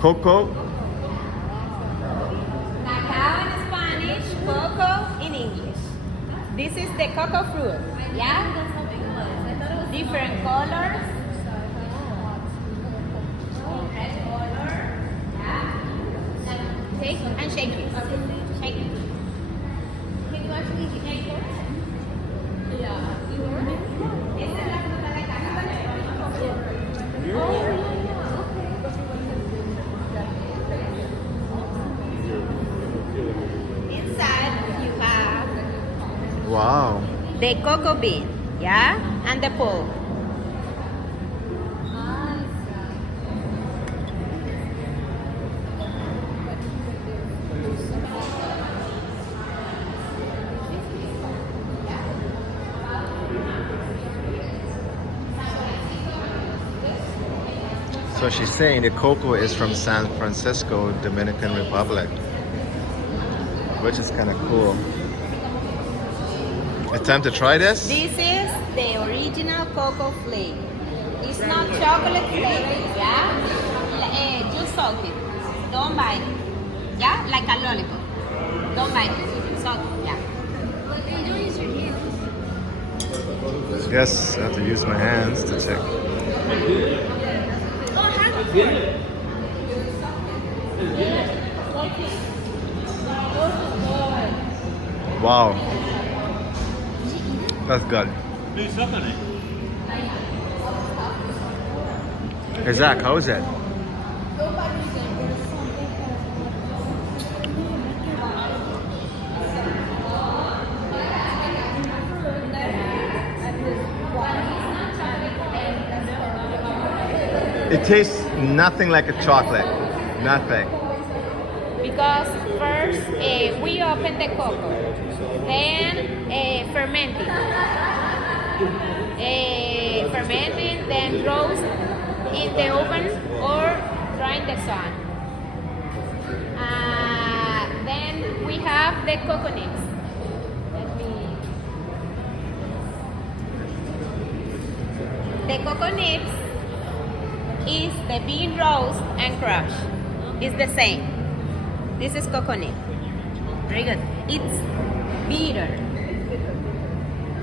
Coco. Cacao in Spanish, cocoa in English. This is the cocoa fruit, yeah? Different colors. Red color, yeah? Take and shake it. Shake it. Can you actually shake it? Yeah. Esta es la fruta de cacao. Inside you have Wow. the cocoa bean, yeah, and the pulp. So she's saying the cocoa is from San Francisco, Dominican Republic, which is kind of cool. It's time to try this? This is the original cocoa flavor. It's not chocolate flavor, yeah? Just salt it. Don't bite it. Yeah? Like a lollipop. Don't bite it. Salt it, yeah. You don't use your hands. Yes, I have to use my hands to check. Wow. That's good. Hey Zach, how is it? It tastes nothing like a chocolate. Nothing. Because first we open the cocoa, then fermenting, then roast in the oven or dry in the sun. Then we have the cocoa nibs. The cocoa nibs is the bean roast and crush. It's the same. This is coconut. Very good. It's bitter.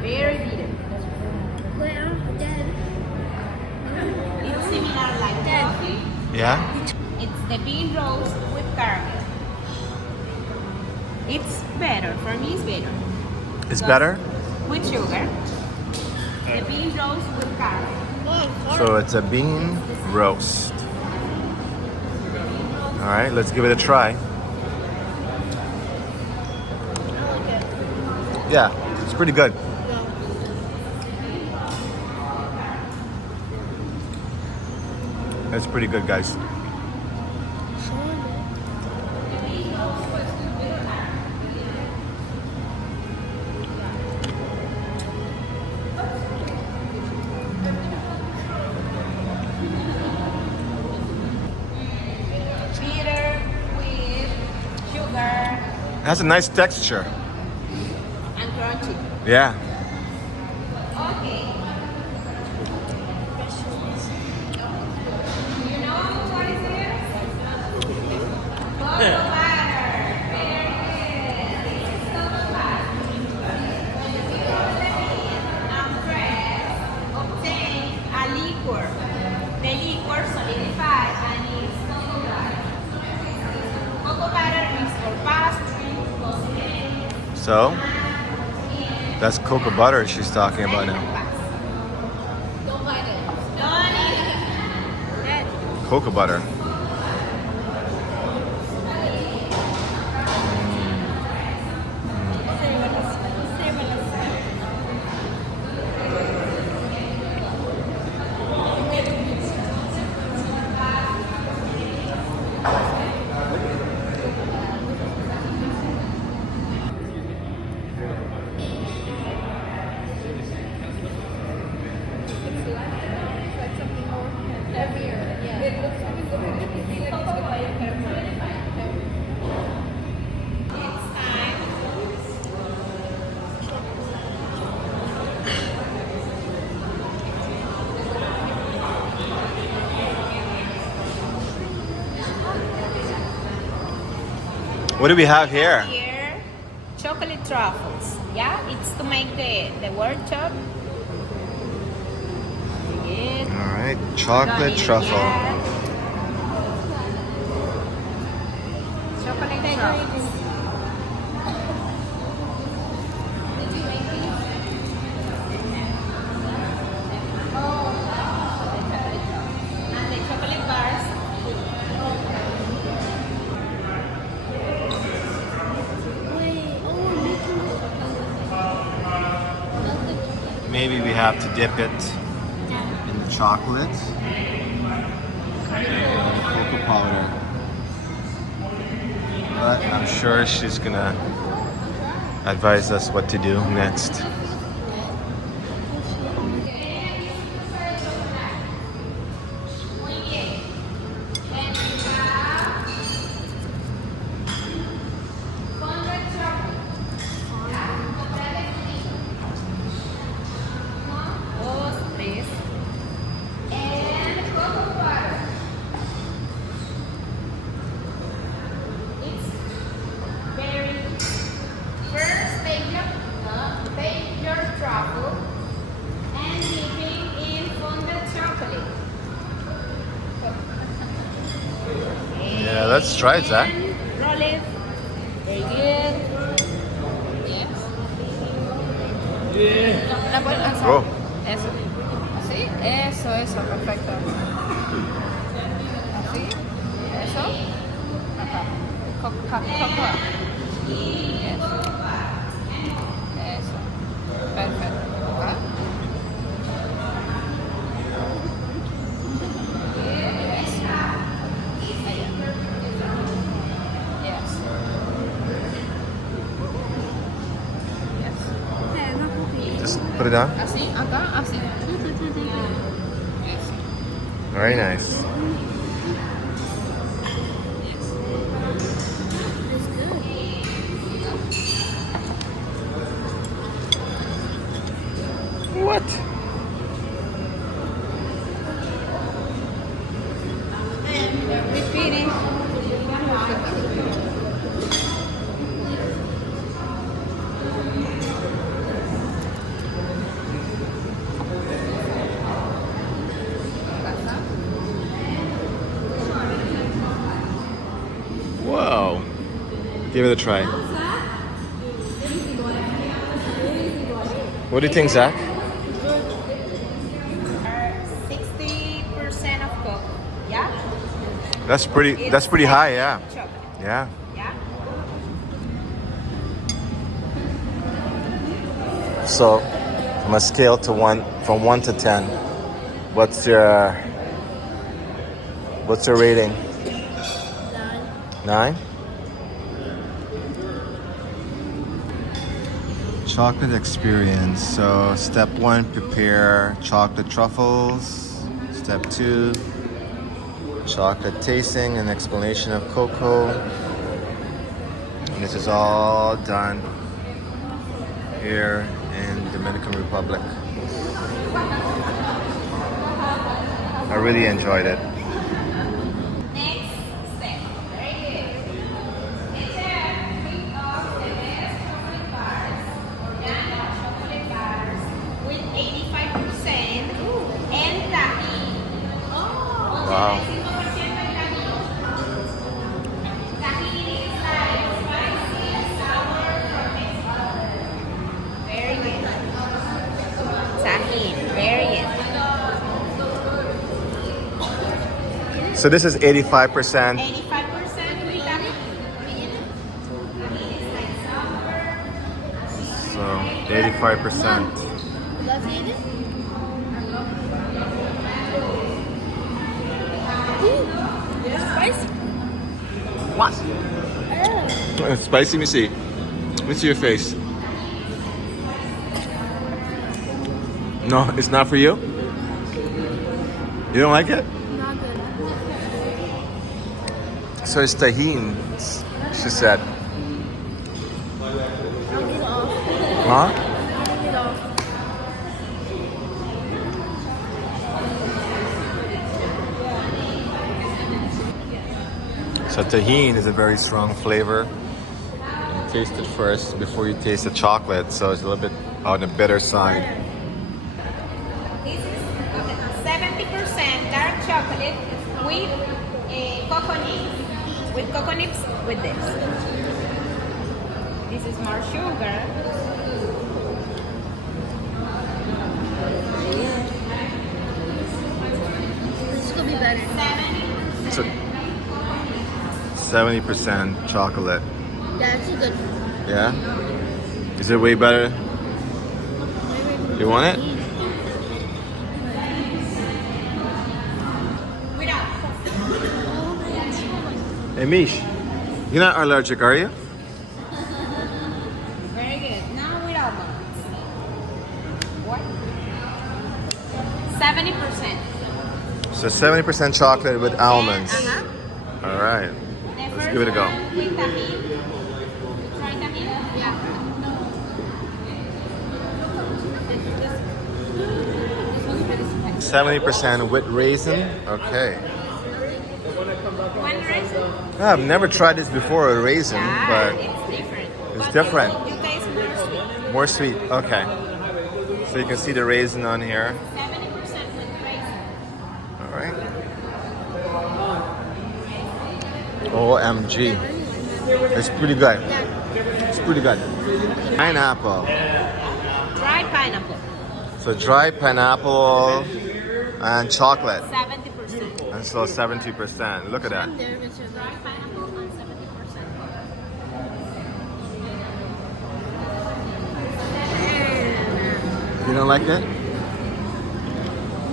Very bitter. Well, Dad. It's similar like coffee. Yeah? It's the bean roast with caramel. It's better. For me, it's better. It's Because better? with sugar. The bean roast with caramel. So it's a bean roast. All right, let's give it a try. Yeah, it's pretty good. It's pretty good, guys. Bitter with sugar It has a nice texture. and crunchy. Yeah. Okay. You know what is this? Cocoa butter. Very good. This is cocoa butter. When you peel the bean and press, obtain a liquor. The liquor solidifies and is cocoa butter. Cocoa butter is for pastry, cosmetics. So that's cocoa butter she's talking about now. Don't bite it. Don't eat it. Cocoa butter. Like something more heavier. Yeah. It looks like What do we have here? Here, chocolate truffles. Yeah, it's to make the workshop. Good. All right, chocolate truffle. Yeah. Chocolate truffles. And the chocolate bars. Wait, oh, making Maybe we have to dip it in the chocolate and the cocoa powder. But I'm sure she's gonna advise us what to do next. Dos, tres. And cocoa butter. It's very first take your truffle and dipping in fondant chocolate. Yeah, let's try it, Zach. And roll it. Very good. Yes. No, la puedes lanzar. Oh. Eso. Así. Eso, perfecto. Así. Eso. Acá. Cocoa. Eso. Eso. Perfecto. Acá. Yes. Allá. Yes. Yes. Just put it on. Así, acá, así. Eso. Very nice. It's good. What? Repeating. Whoa. Give it a try. What do you think, Zach? 60% of cocoa. Yeah? That's pretty high, yeah. Chocolate. Yeah. Yeah? So, from a scale to from 1 to 10, what's your rating? 9? Chocolate experience. So, step 1, prepare chocolate truffles. Step 2, chocolate tasting and explanation of cocoa. And this is all done here in Dominican Republic. I really enjoyed it. Next step. Very good. Enter 3 of the best chocolate bars, organic chocolate bars with 85% and tahini. Wow. 85% tahini. Tahini is like spicy, sour, fermented. Very good. Tahini, very good. So this is 85%. 85% with tahini. Tahini is like sour. So 85%. Let's eat it. Spicy. What? Oh. It's spicy. Let me see. Let me see your face. No, it's not for you? You don't like it? Not good. So it's tahini, she said. I'll get off. Huh? I'll get off. So tahini is a very strong flavor taste it first before you taste the chocolate, so it's a little bit on the bitter side. This is 70% dark chocolate with cocoa nibs. With cocoa nibs with this. This is more sugar. This could be better. 70%. So 70% chocolate. Yeah, it's a good. Yeah? Is it way better? You want it? Without. Hey Mish, you're not allergic, are you? Very good. Now with almonds. What? 70%. So 70% chocolate with almonds. Uh-huh. All right. The Let's first give it a go. one with tamil. Try tamil? Yeah. 70% with raisin. Okay. One raisin? I've never tried this before, a raisin, Yeah, but it's different. it's But different. You taste more sweet. More sweet. Okay. So you can see the raisin on here. 70% with raisin. All right. OMG. It's pretty good. It's pretty good. Pineapple. Dry pineapple. So dry pineapple and chocolate. 70%. And so 70%. Look at that. There, Mr. Dry pineapple and 70%. You don't like it?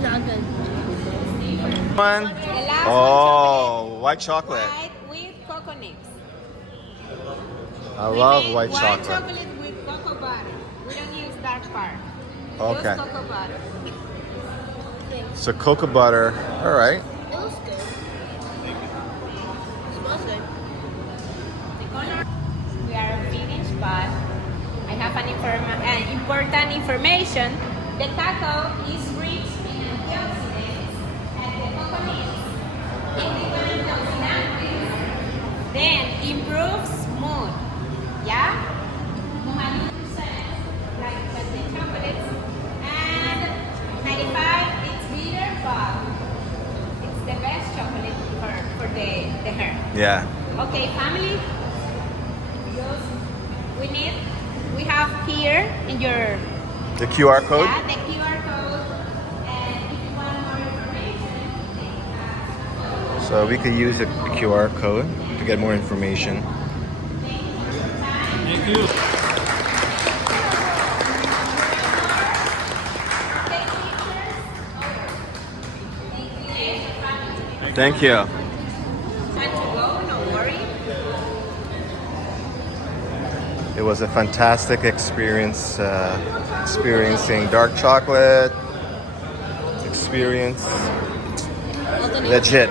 Not good. One. The last Oh, white chocolate. White with cocoa nibs. I We love make white chocolate. chocolate with cocoa butter. We don't use dark part. Okay. Use cocoa butter. So cocoa butter. All right. It looks good. Smells good. The color. We are finished, but I have an important information. The cacao is rich in antioxidants and the cocoa nibs independent antioxidants. Then improves mood. Yeah? 100% like the chocolates. And 95 it's bitter, but it's the best chocolate for the hair. Yeah. Okay, family. We have here in your The QR code. the QR code, and if you want more information, So we could use a QR code to get more information. Thank you. Thank you. want to go, no worry. It was a fantastic experience, experiencing dark chocolate experience. Legit.